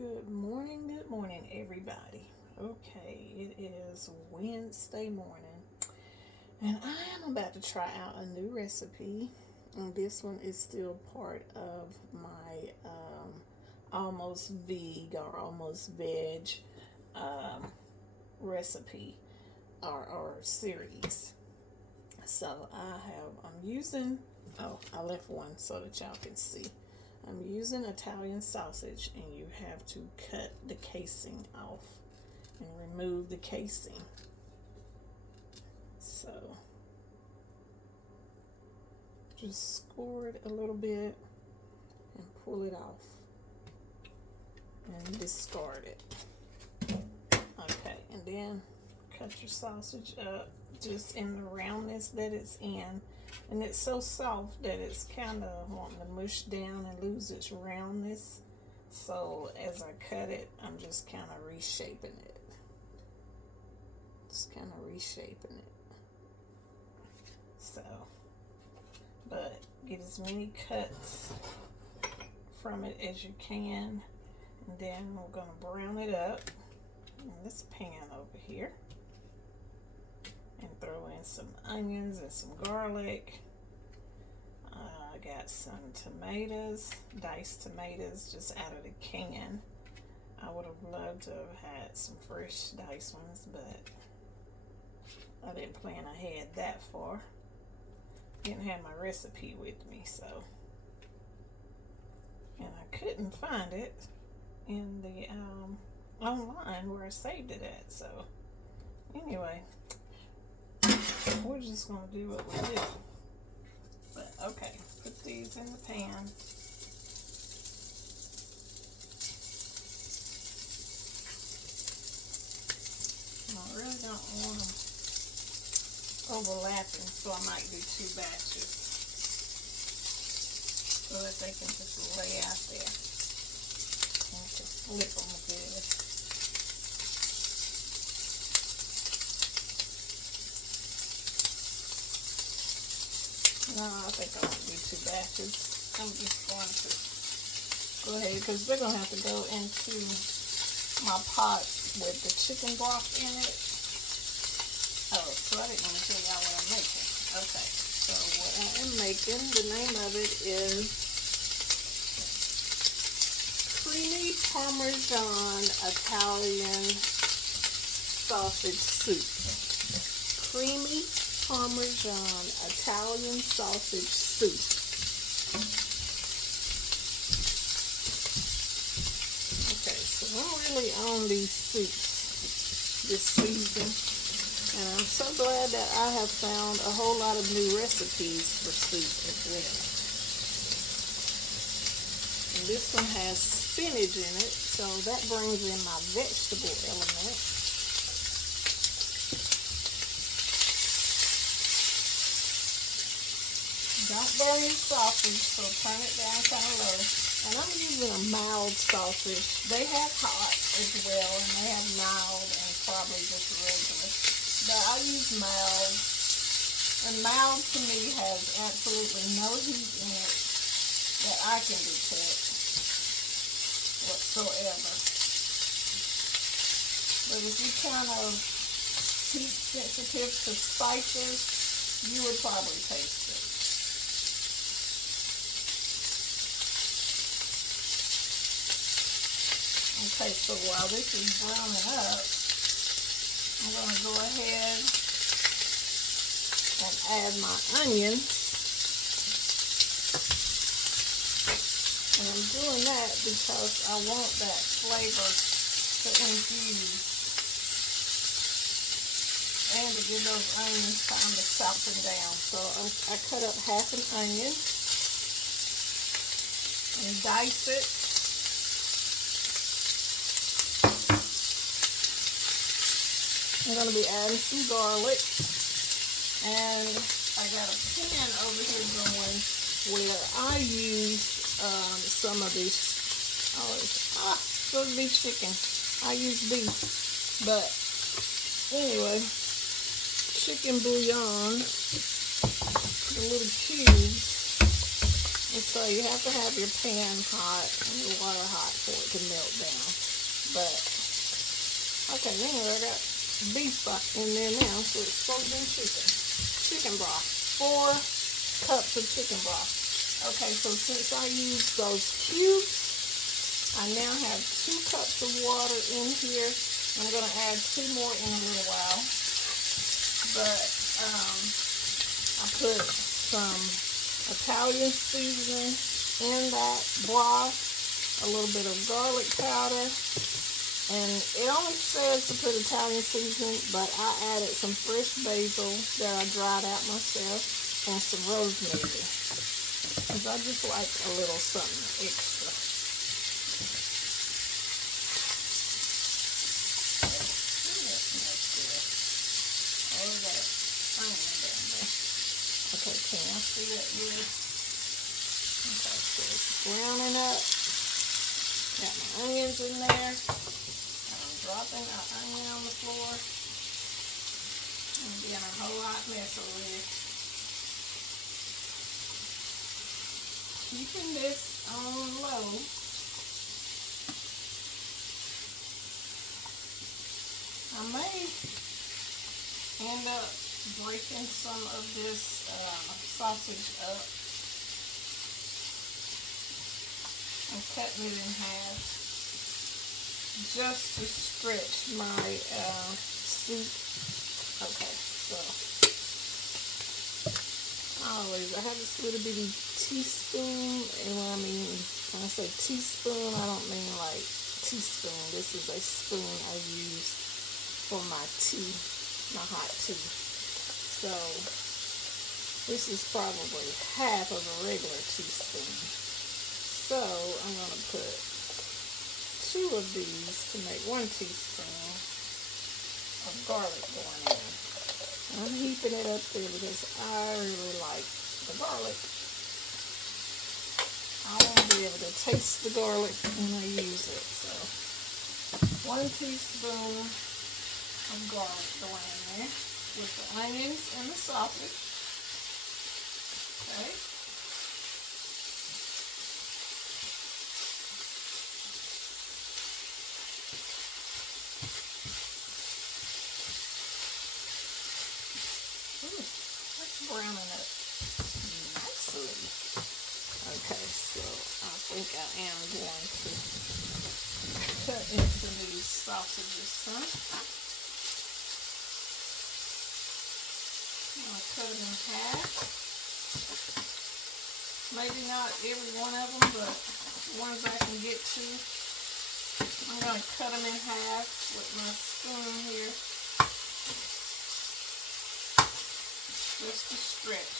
Good morning, everybody. Okay, it is Wednesday morning, and I am about to try out a new recipe. And this one is still part of my almost veg or almost veg um, recipe or series. So I'm using, oh, I left one so that y'all can see. I'm using Italian sausage, and you have to cut the casing off and remove the casing. So just score it a little bit and pull it off and discard it. Okay, and then cut your sausage up just in the roundness that it's in. And it's so soft that it's kind of wanting to mush down and lose its roundness. So as I cut it, I'm just kind of reshaping it. So, but get as many cuts from it as you can. And then we're going to brown it up in this pan over here. And throw in some onions and some garlic. I got some tomatoes, diced tomatoes, just out of the can. I would have loved to have had some fresh diced ones, but I didn't plan ahead that far. Didn't have my recipe with me, so. And I couldn't find it in the online where I saved it at, so. Anyway. We're just going to do what we do. But okay, put these in the pan. I really don't want them overlapping, so I might do 2 batches so that they can just lay out there and just flip them good. No, I think I want to do 2 batches. I'm just going to go ahead because they're going to have to go into my pot with the chicken broth in it. Oh, so I didn't want to tell y'all what I'm making. Okay, so what I am making, the name of it is Creamy Parmesan Italian Sausage Soup. Creamy Parmesan Italian sausage soup. Okay, so I'm really on these soups this season, and I'm so glad that I have found a whole lot of new recipes for soup as well. And this one has spinach in it, so that brings in my vegetable element. Don't burn your sausage, so turn it down kind of low. And I'm using a mild sausage. They have hot as well, and they have mild and probably just regular. But I use mild. And mild to me has absolutely no heat in it that I can detect whatsoever. But if you're kind of heat sensitive to spices, you would probably taste it. Okay, so while this is browning up, I'm going to go ahead and add my onions. And I'm doing that because I want that flavor to infuse and to give those onions time to soften down. So I cut up half an onion and dice it. I'm going to be adding some garlic, and I got a pan over here going where I use some of this, supposed to be chicken. I use beef, but anyway, chicken bouillon, the little cubes, And so you have to have your pan hot and your water hot for it to melt down. But, okay, anyway, I got beef in there now, so it's supposed to be chicken. Chicken broth. 4 cups of chicken broth. Okay, so since I used those cubes, I now have 2 cups of water in here. I'm going to add 2 more in a little while. But I put some Italian seasoning in that broth, a little bit of garlic powder, and it only says to put Italian seasoning, but I added some fresh basil that I dried out myself and some rosemary, because I just like a little something extra. Okay, can y'all see that good? Okay, so it's browning up. Got my onions in there. I'm dropping an onion on the floor. I'm getting a whole hot mess over here. Keeping this on low. I may end up breaking some of this sausage up and cutting it in half just to stretch my soup. Okay, so I have this little bitty teaspoon, and when I say teaspoon, I don't mean like teaspoon. This is a spoon I use for my tea, my hot tea. So this is probably half of a regular teaspoon. So I'm going to put 2 of these to make 1 teaspoon of garlic going in. I'm heaping it up there because I really like the garlic. I want to be able to taste the garlic when I use it. So 1 teaspoon of garlic going in there with the onions and the sausage. Okay. Ooh, that's browning up nicely. Okay, so I think I am going to cut into these sausages some. I'm going to cut them in half. Maybe not every one of them, but the ones I can get to. I'm going to cut them in half with my spoon here. Just to stretch.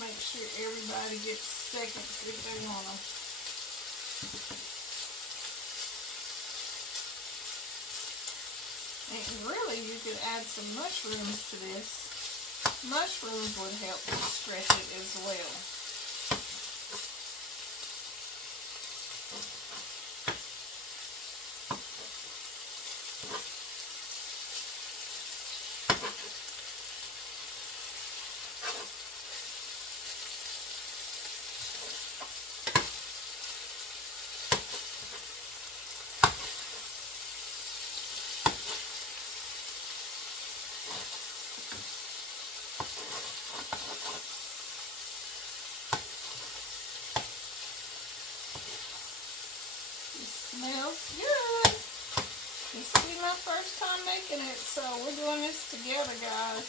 Make sure everybody gets seconds if they want them. And really, you could add some mushrooms to this. Mushrooms would help to stretch it as well. Smells good. This will be my first time making it, so we're doing this together, guys.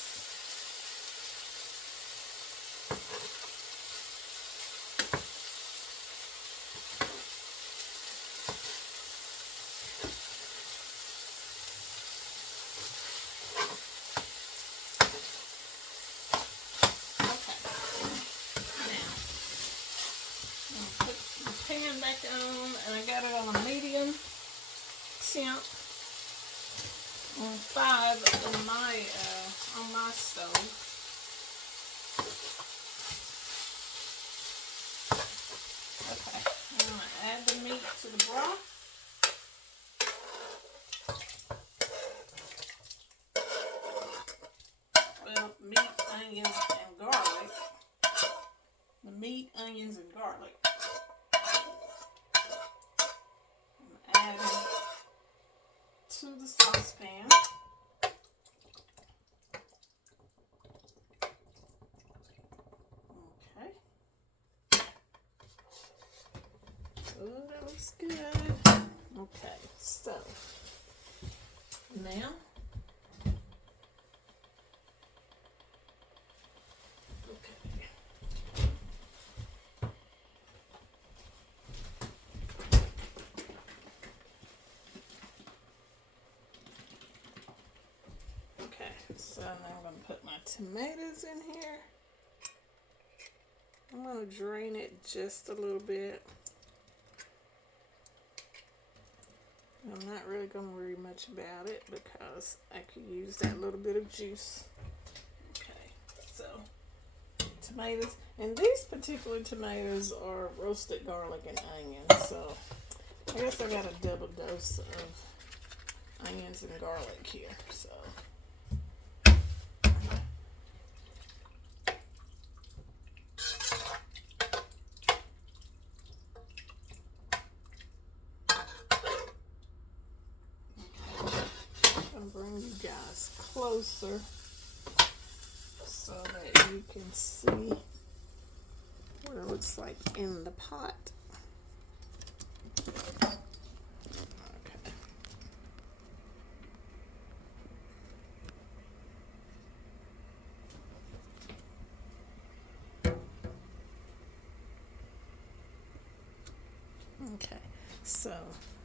Okay. Now, I'm going to put the pan back on, and I got it on a medium temp on 5 on my stove. Okay, I'm going to add the meat to the broth. Well, meat, onions, and garlic. and garlic. I'm adding to the saucepan. Okay. Oh, that looks good. Okay, so now so now I'm going to put my tomatoes in here. I'm going to drain it just a little bit. I'm not really going to worry much about it because I could use that little bit of juice. Okay, so tomatoes. And these particular tomatoes are roasted garlic and onions. So I guess I got a double dose of onions and garlic here. So bring you guys closer so that you can see what it looks like in the pot. Okay, so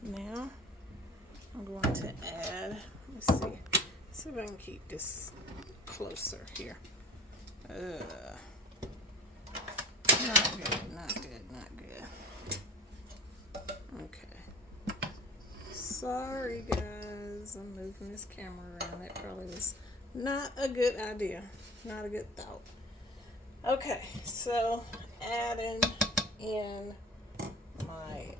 now I'm going to add, let's see if I can keep this closer here. Not good, not good, not good. Okay. Sorry guys, I'm moving this camera around. That probably was not a good idea. Not a good thought. Okay, so adding in my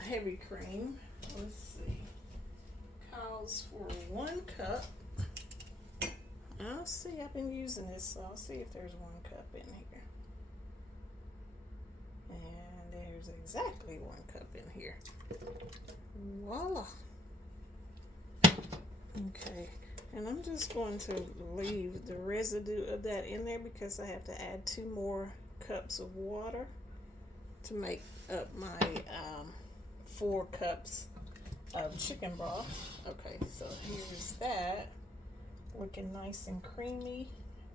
heavy cream. Let's see. Calls for 1 cup. I'll see. I've been using this, so I'll see if there's 1 cup in here. And there's exactly 1 cup in here. Voila. Okay. And I'm just going to leave the residue of that in there because I have to add 2 more cups of water to make up my 4 cups of chicken broth. Okay, so here's that. Looking nice and creamy.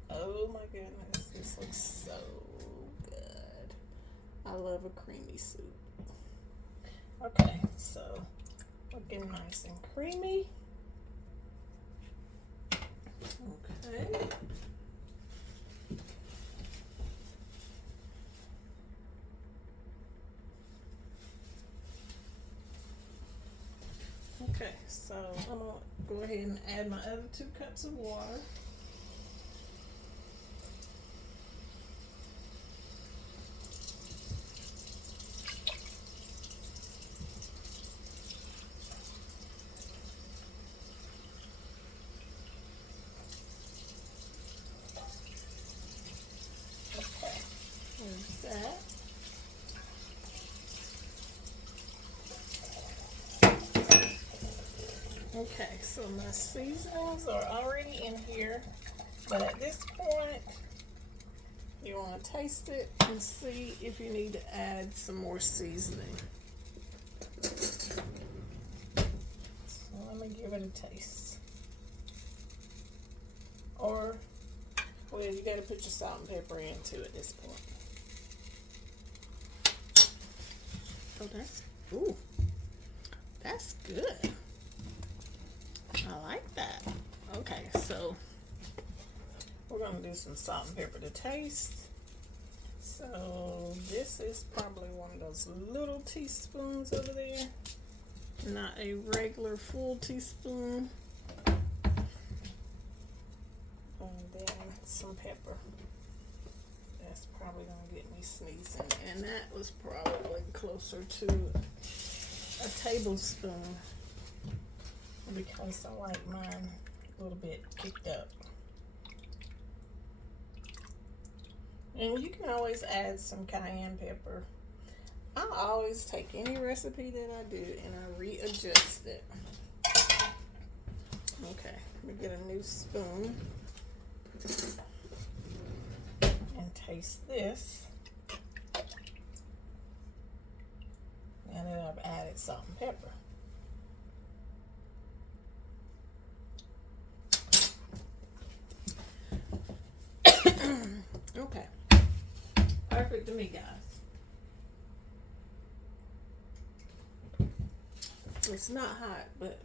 Oh my goodness, this looks so good. I love a creamy soup. Okay, so looking nice and creamy. Okay. Okay, so I'm going to go ahead and add my other 2 cups of water. Okay, there's that. Okay, so my seasonings are already in here, but at this point, you want to taste it and see if you need to add some more seasoning. So let me give it a taste. Or, well, you got to put your salt and pepper into at this point. Oh, that's good. I like that. Okay, so we're going to do some salt and pepper to taste. So this is probably one of those little teaspoons over there, not a regular full teaspoon. And then some pepper. That's probably going to get me sneezing. And that was probably closer to a tablespoon, because I like mine a little bit kicked up. And you can always add some cayenne pepper. I always take any recipe that I do and I readjust it. Okay, let me get a new spoon and taste this. And then I've added salt and pepper. Okay, perfect to me, guys. It's not hot, but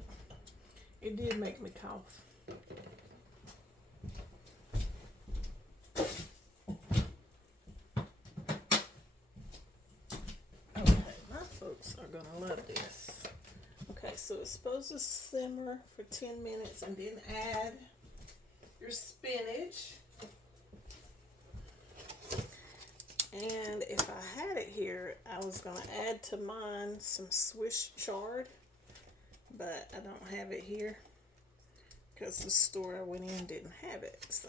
it did make me cough. Okay, my folks are gonna love this. Okay, so it's supposed to simmer for 10 minutes and then add your spinach. And if I had it here, I was gonna add to mine some Swiss chard, but I don't have it here because the store I went in didn't have it. So,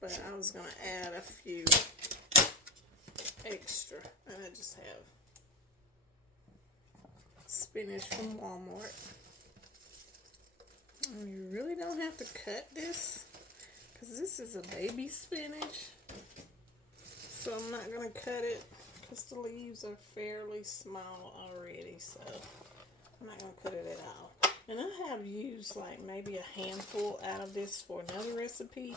but I was gonna add a few extra, and I just have spinach from Walmart. And you really don't have to cut this because this is a baby spinach. So I'm not going to cut it because the leaves are fairly small already. So I'm not going to cut it at all. And I have used like maybe a handful out of this for another recipe.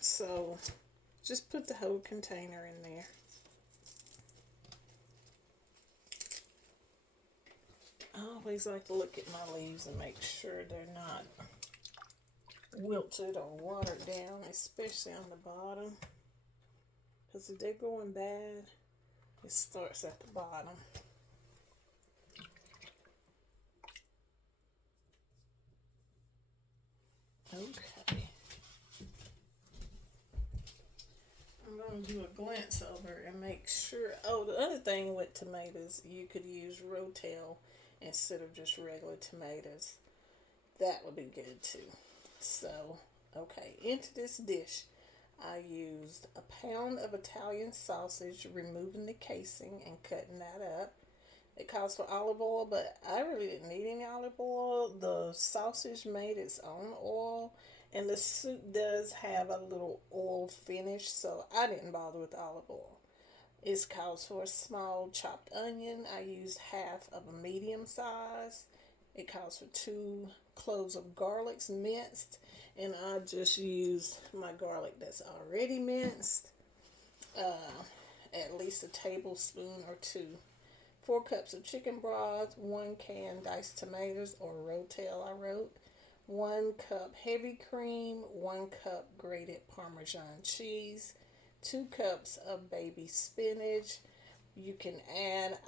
So just put the whole container in there. I always like to look at my leaves and make sure they're not wilted or watered down, especially on the bottom. Because if they're going bad, it starts at the bottom. Okay. I'm going to do a glance over and make sure. Oh, the other thing with tomatoes, you could use Rotel instead of just regular tomatoes. That would be good too. So, okay, into this dish, I used a pound of Italian sausage, removing the casing and cutting that up. It calls for olive oil, but I really didn't need any olive oil. The sausage made its own oil, and the soup does have a little oil finish, so I didn't bother with olive oil. It calls for a small chopped onion. I used half of a medium size. It calls for 2 cloves of garlic minced, and I just used my garlic that's already minced, at least a tablespoon or 2. 4 cups of chicken broth, 1 can diced tomatoes or Rotel I wrote, 1 cup heavy cream, 1 cup grated Parmesan cheese, 2 cups of baby spinach. You can add,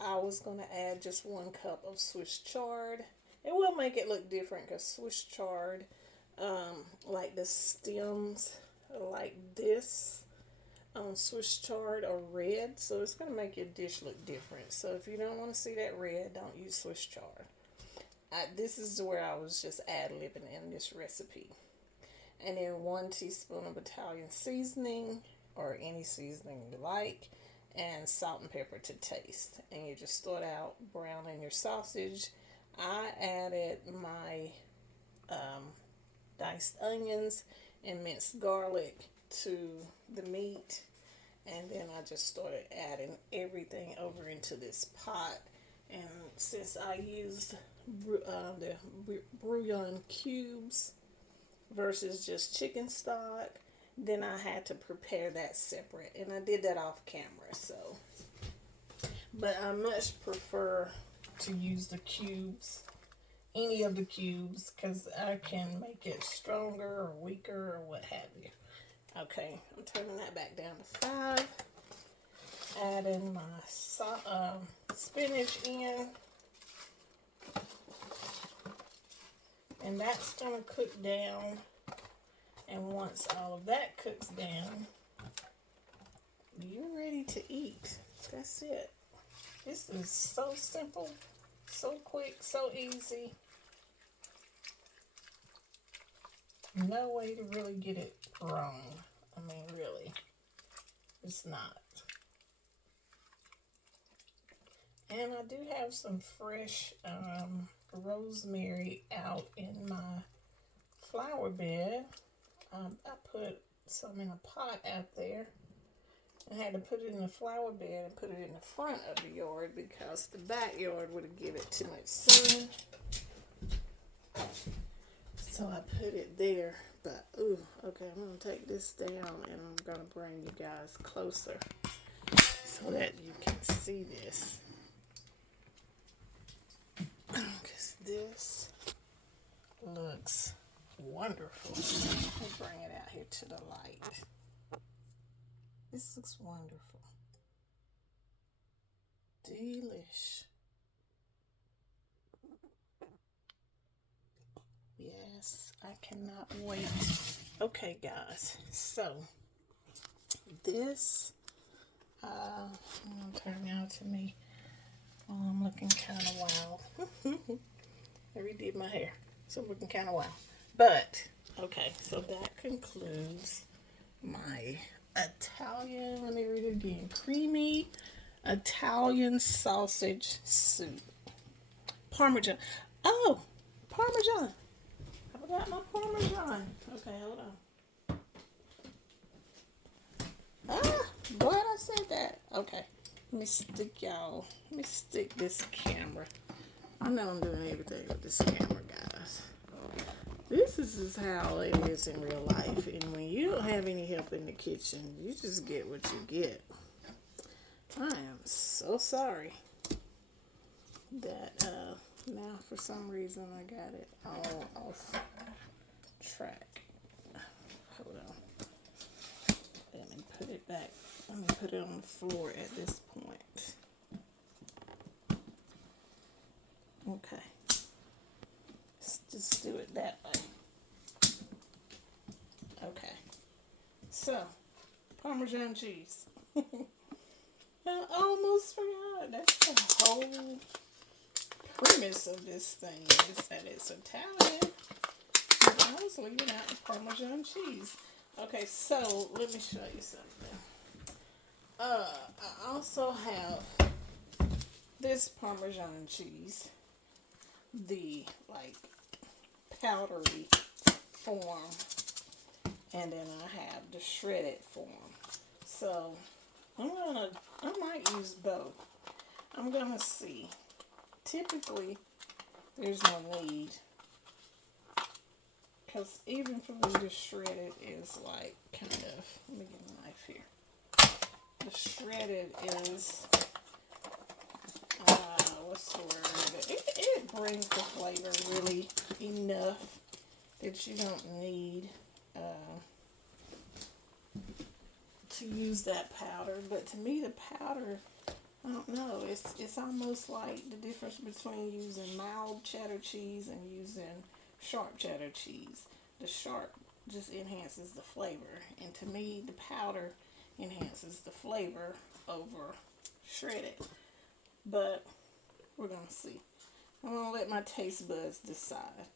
I was going to add just 1 cup of Swiss chard. It will make it look different because Swiss chard, like the stems like this on Swiss chard are red, so it's going to make your dish look different. So if you don't want to see that red, don't use Swiss chard. This is where I was just ad-libbing in this recipe. And then 1 teaspoon of Italian seasoning, or any seasoning you like, and salt and pepper to taste. And you just start out browning your sausage. I added my diced onions and minced garlic to the meat, and then I just started adding everything over into this pot. And since I used the bouillon cubes versus just chicken stock, then I had to prepare that separate, and I did that off camera. So, but I much prefer to use the cubes, any of the cubes, because I can make it stronger or weaker or what have you. Okay, I'm turning that back down to 5. Adding my spinach in. And that's going to cook down. And once all of that cooks down, you're ready to eat. That's it. This is so simple, so quick, so easy. No way to really get it wrong. I'm It's not. And I do have some fresh rosemary out in my flower bed. I put some in a pot out there. I had to put it in the flower bed and put it in the front of the yard because the backyard would have given it too much sun. So I put it there. But, ooh, okay, I'm going to take this down and I'm going to bring you guys closer so that you can see this. Because this looks wonderful. Let me bring it out here to the light. This looks wonderful. Delish. Yes, I cannot wait. Okay, guys. So, this, I'm going to turn out to me while I'm looking kind of wild. I redid my hair, so I'm looking kind of wild. But, okay, so that concludes my Italian, let me read it again, creamy Italian sausage soup. Parmesan. Oh, Parmesan. I forgot my Parmesan. Okay, hold on. Ah, glad I said that. Okay, let me stick y'all. Let me stick this camera. I know I'm doing everything with this camera, guys. This is just how it is in real life. And when you don't have any help in the kitchen, you just get what you get. I am so sorry that now for some reason I got it all off track. Hold on. Let me put it back. Let me put it on the floor at this point. Okay. Let's just do it that way. Okay. So, Parmesan cheese. I almost forgot. That's the whole premise of this thing, is that it's Italian. I was leaving out the Parmesan cheese. Okay, so let me show you something. I also have this Parmesan cheese, the like powdery form, and then I have the shredded form. So I might use both. I'm gonna see. Typically, there's no need, because even for me, the shredded is like kind of, let me get a knife here. The shredded is, what's the word? It brings the flavor really enough that you don't need to use that powder. But to me, the powder, I don't know, it's almost like the difference between using mild cheddar cheese and using sharp cheddar cheese. The sharp just enhances the flavor, and to me, the powder enhances the flavor over shredded. But we're gonna see. I'm gonna let my taste buds decide.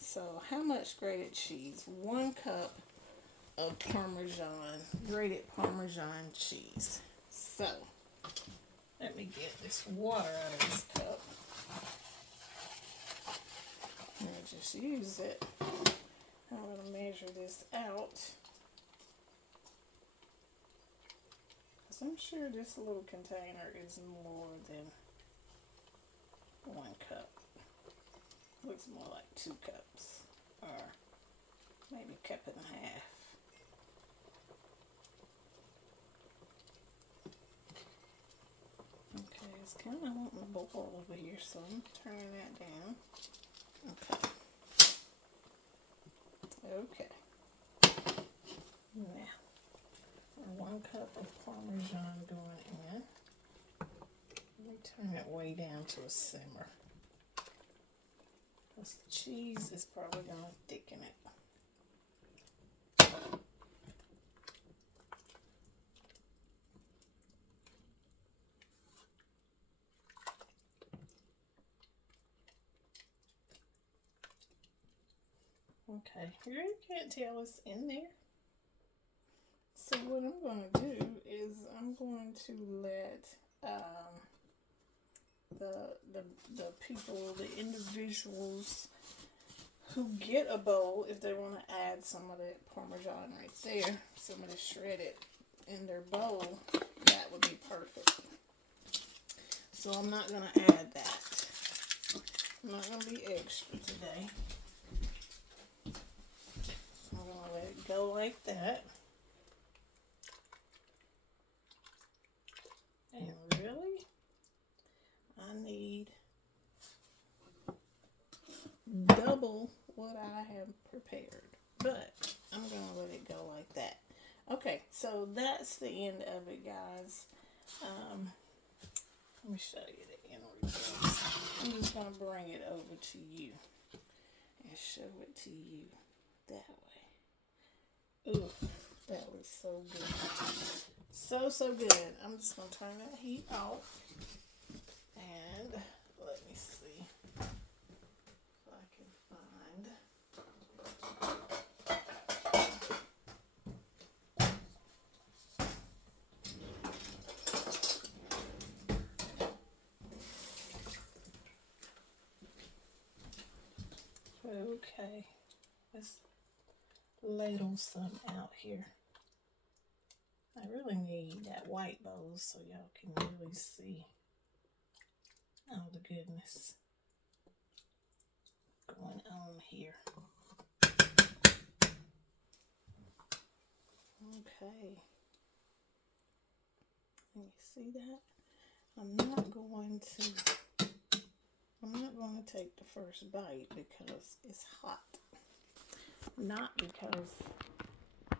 So, how much grated cheese? 1 cup of Parmesan, grated Parmesan cheese. So, let me get this water out of this cup. I'm gonna just use it. I'm gonna measure this out, because I'm sure this little container is more than 1 cup. Looks more like 2 cups, or maybe a cup and a half. Okay, it's kind of wanting to boil over here, so I'm turning that down. Okay. Okay. Now, 1 cup of Parmesan going in. Let me turn it way down to a simmer, because the cheese is probably going to thicken it. Okay, here you can't tell it's in there. So what I'm going to do is I'm going to let the people, the individuals who get a bowl, if they want to add some of that Parmesan right there, some of the shredded in their bowl, that would be perfect. So I'm not going to add that. I'm not going to be extra today. I'm going to let it go like that. And really, I need double what I have prepared. But I'm going to let it go like that. Okay, so that's the end of it, guys. Let me show you the end result. I'm just going to bring it over to you and show it to you that way. Ooh, that was so good. So good. I'm just going to turn that heat off. And let me see if I can find. Okay, let's ladle some out here. I really need that white bowl so y'all can really see all the goodness going on here. Okay. Can you see that? I'm not going to take the first bite because it's hot. Not because I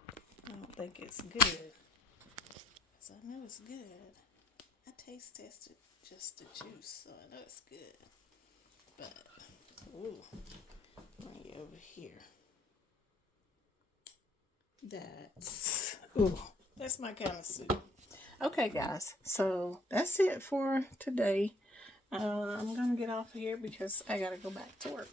don't think it's good. Because I know it's good. I taste tested just the juice, so I know it's good. But, ooh, bring it over here. That's my kind of soup. Okay, guys, so that's it for today. I'm going to get off of here because I got to go back to work.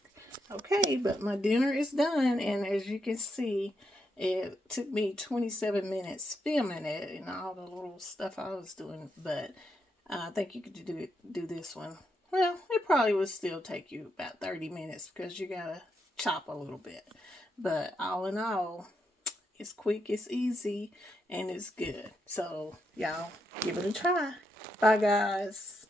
Okay, but my dinner is done, and as you can see, it took me 27 minutes filming it and all the little stuff I was doing, but I think you could do this one. Well, it probably would still take you about 30 minutes because you got to chop a little bit. But all in all, it's quick, it's easy, and it's good. So, y'all, give it a try. Bye, guys.